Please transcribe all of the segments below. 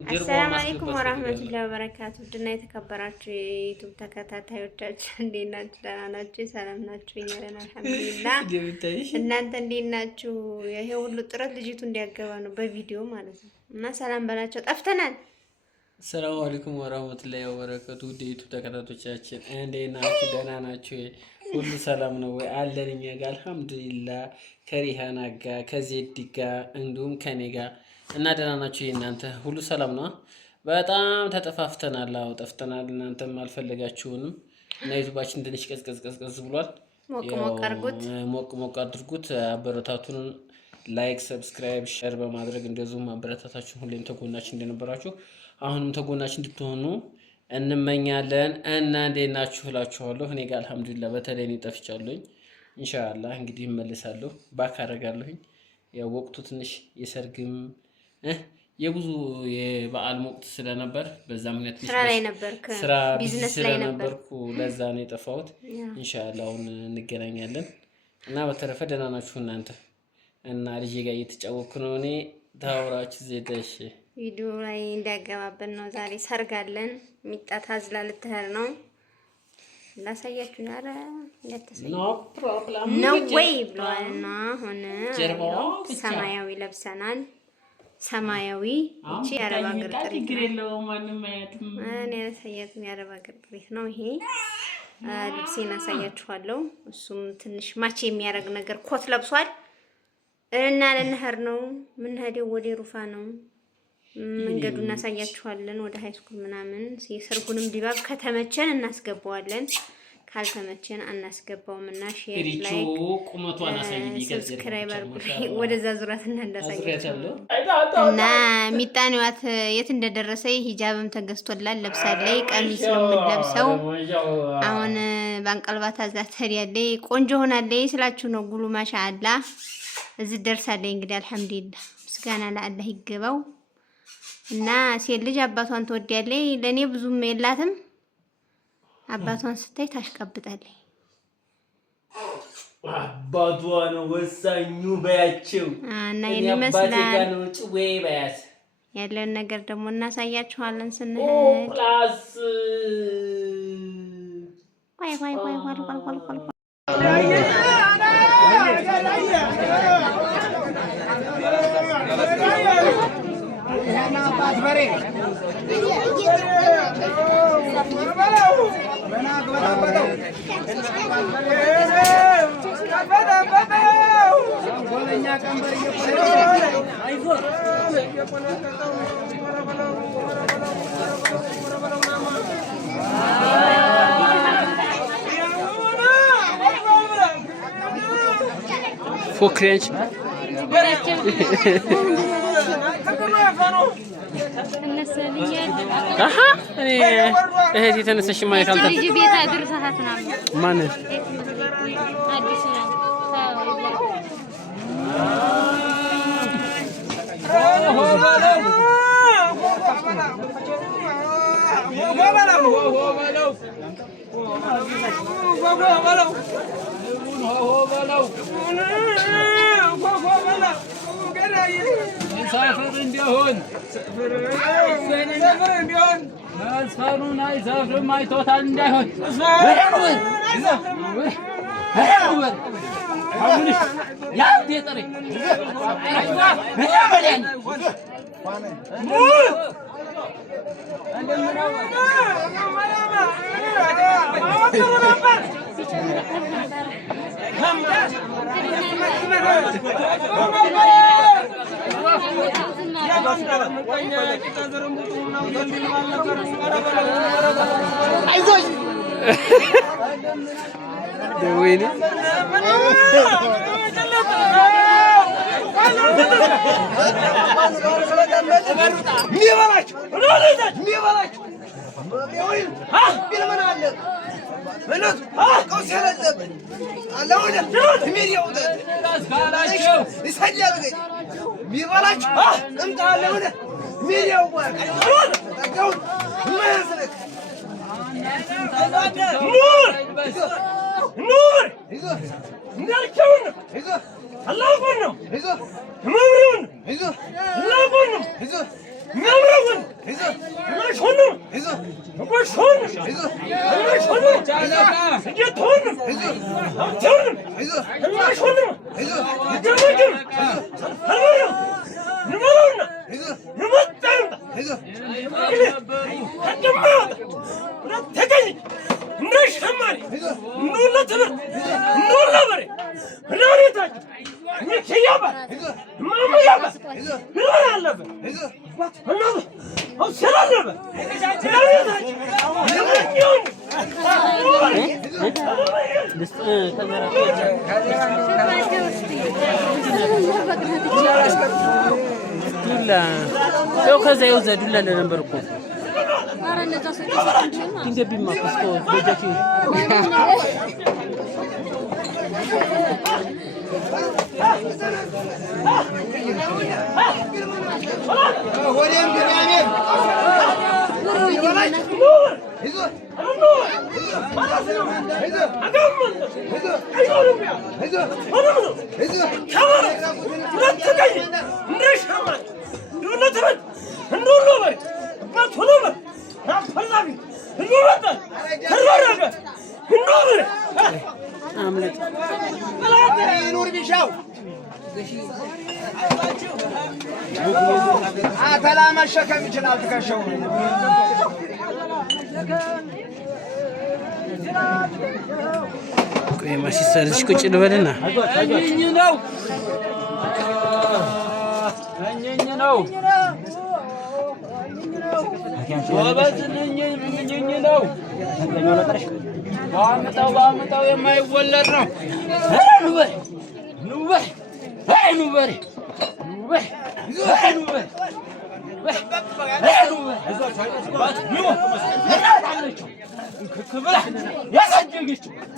አሰላሙ አለይኩም ወራህመቱላሂ ወበረካቱ። ድና የተከበራችሁ የዩቲዩብ ተከታታዮቻችን እንዴት ናችሁ? ደህና ናችሁ? ሰላም ናችሁ? እኛ ደህና አልሐምዱሊላህ። እናንተ እንዴት ናችሁ? ይሄ ሁሉ ጥረት ልጅቱ እንዲያገባ ነው በቪዲዮ ማለት ነው። እና ሰላም በላቸው። ጠፍተናል። ሰላም አለይኩም ወራህመቱላሂ ወበረካቱ። የዩቲዩብ ተከታታዮቻችን እንዴት ናችሁ? ደህና ናችሁ? ሁሉ ሰላም ነው ወይ? አለን እኛ ጋር አልሐምዱሊላህ። ከሪሃና ጋር ከዜድ ጋር እንዲሁም ከኔ ጋር እና ደህና ናችሁ? እናንተ ሁሉ ሰላም ነው? በጣም ተጠፋፍተናል። አዎ ጠፍተናል። እናንተም አልፈለጋችሁንም እና ዩቲዩባችን ትንሽ ቀዝቀዝ ብሏል። ሞቅ ሞቅ አድርጉት። አበረታቱን። ላይክ፣ ሰብስክራይብ፣ ሼር በማድረግ እንደዚሁም አበረታታችሁን ሁሌም ተጎናችን እንደነበራችሁ አሁንም ተጎናችን እንድትሆኑ እንመኛለን። እና እንዴት ናችሁ እላችኋለሁ። እኔ ጋር አልሐምዱሊላህ። በተለይ እኔ ጠፍቻለሁኝ። ኢንሻአላህ እንግዲህ እመልሳለሁ። ባክ አደርጋለሁኝ። ያው ወቅቱ ትንሽ የሰርግም የብዙ የበዓል ወቅት ስለነበር በዛ ምክንያት ስራ ቢዝነስ ላይ ነበርኩ። ለዛ ነው የጠፋሁት። ኢንሻአላህ አሁን እንገናኛለን። እና በተረፈ ደህና ናችሁ እናንተ? እና ልጄ ጋር እየተጫወኩ ነው እኔ። ታውራችሁ ዘደሽ ቪዲዮ ላይ እንዳያገባበን ነው። ዛሬ ሰርጋለን። ሚጣ ታዝላ ልትሄድ ነው። ላሳያችሁ ያረ ለተሰየ ኖ ፕሮብለም ነው ወይ ብለዋልና ሆነ ሰማያዊ ለብሰናል። ሰማያዊ እቺ ያረባ ግርጥሪት ነው። ማንንም አያትም። እኔ ያሳያችሁ ያረባ ግርጥሪት ነው። ይሄ ልብሴን አሳያችኋለሁ። እሱም ትንሽ ማች የሚያረግ ነገር ኮት ለብሷል። እና ለነህር ነው ምን ሄደው ወደ ሩፋ ነው መንገዱን እናሳያችኋለን። ወደ ሃይስኩል ምናምን የሰርጉንም ዲባብ ከተመቸን እናስገባዋለን፣ ካልተመቸን አናስገባውም። እና ሼር ላይ ቁመቷን አሳይኝ ሰብስክራይበር ወደዛ ዙራት እንዳሳያችሁ እና ሚጣኔዋት የት እንደደረሰ ሂጃብም ተገዝቶላል ለብሳለይ። ቀሚስ ነው የምንለብሰው አሁን ባንቀልባታ ዛት ሄዳለይ። ቆንጆ ሆናለይ ስላችሁ ነው። ጉሉ ማሻአላ እዚህ ደርሳለይ። እንግዲህ አልሐምዱሊላህ ምስጋና ለአላህ ይገባው። እና ሴት ልጅ አባቷን ትወዳለች። ለኔ ብዙም የላትም። አባቷን ስታይ ታሽቀብጣለች። አባቷ ነው ወሳኙ በያቸው። እና የኔ መስላል ያለውን ነገር ደግሞ እናሳያችኋለን ስንሄድ። ፕላስ ወይ ፎክሬንች እህት የተነሳሽ ማለት አንተ ልጅ ቤት አድርሰሃት ነው ማን አዲስ ነው سافر እንዲሆን መስፈሩን አይሰፍርም አይቶታል እንዳይሆን አይዞሽ ደውይኔ ሚበላችሁ ሚበላችሁ በሉት ቀውስ ያለበት አላውደ ሚዲያው ታስካላችሁ ይሰኛል ግን ሚባላችሁ እንታለውደ ሚዲያው ወርቅ ታቀው ማያስለክ ኑር ይዞ እንዳልከውን ይዞ አላህ ነው ይዞ መምሩን ይዞ አላህ ነው ይዞ መምሩን Eu casei o Zé do Lala number 4. Tinha bem mais coisa, veja aqui. تلا مشكل مثل هذا الشغل. ቆይ ማሲስተርሽ ቁጭ ልበልና እኝኝ ነው ወበዝ እኝኝ ነው ባመጣው የማይወለድ ነው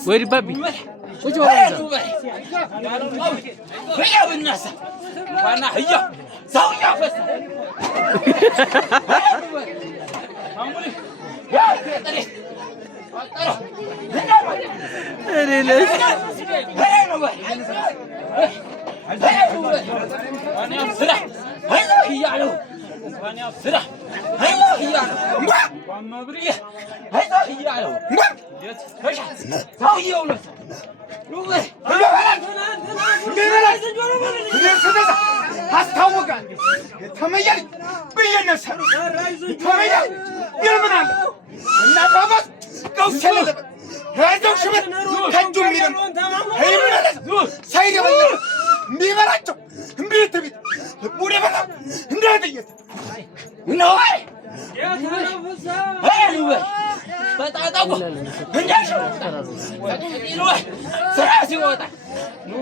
ወይድ ባቢ ቁጭ بالناس وانا هيا سويا بس انا ليش انا افرح هيا هيا له انا افرح هيا هيا واما بريه هيا هيا له ايش سويا ولا አስታወቃል ተመያል በየነሳ ተመያል ይልምናል እና ታባስ ቀውሰለ ሄደው ሽበት ከጁ ሚለም ሄይመለስ ሳይደበለ እንዲበላቸው እንዴት ቢት ሙዴ በላ እንዴት ነው በጣጣው እንጃሽ ነው ስራሲ ወጣ ነው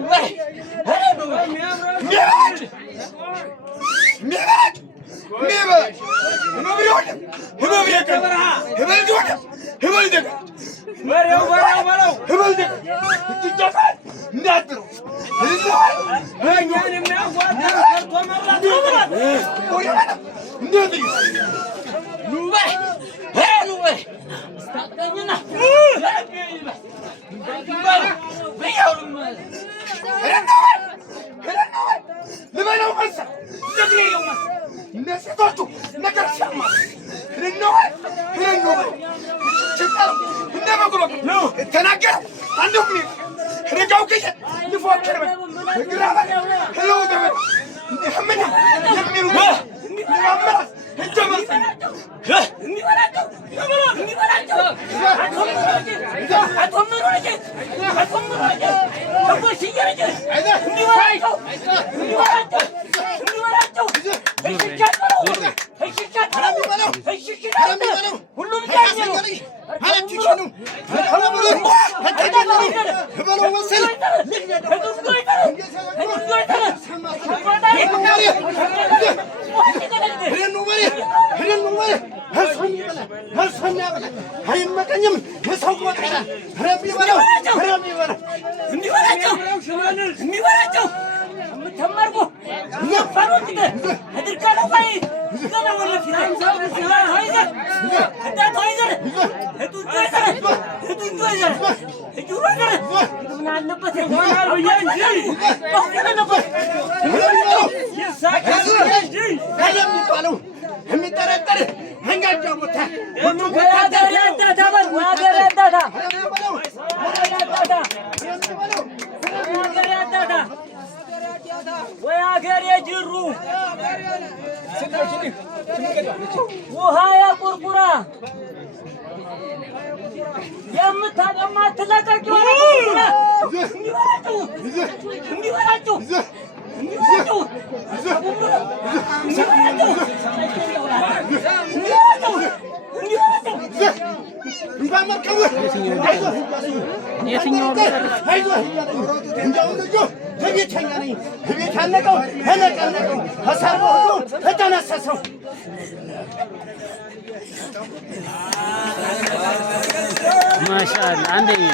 ማሻአላ አንደኛ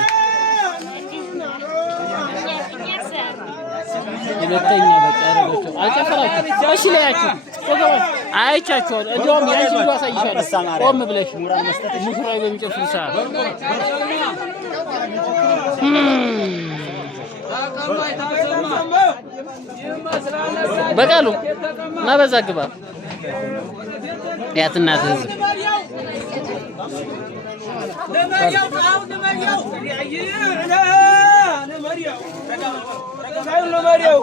ሁለተኛ በቃ አረጋችሁ አልጨፈራችሁ። እሺ ለያችሁ አይቻችኋል። እንደውም ያንቺ ልጅ አሳይሻለሁ። ቆም ብለሽ ሙሽራይ በሚጨፍሩ ሰዓት በቃሉ ማበዛ ግባ ያት እናት ህዝብ ለመሪያው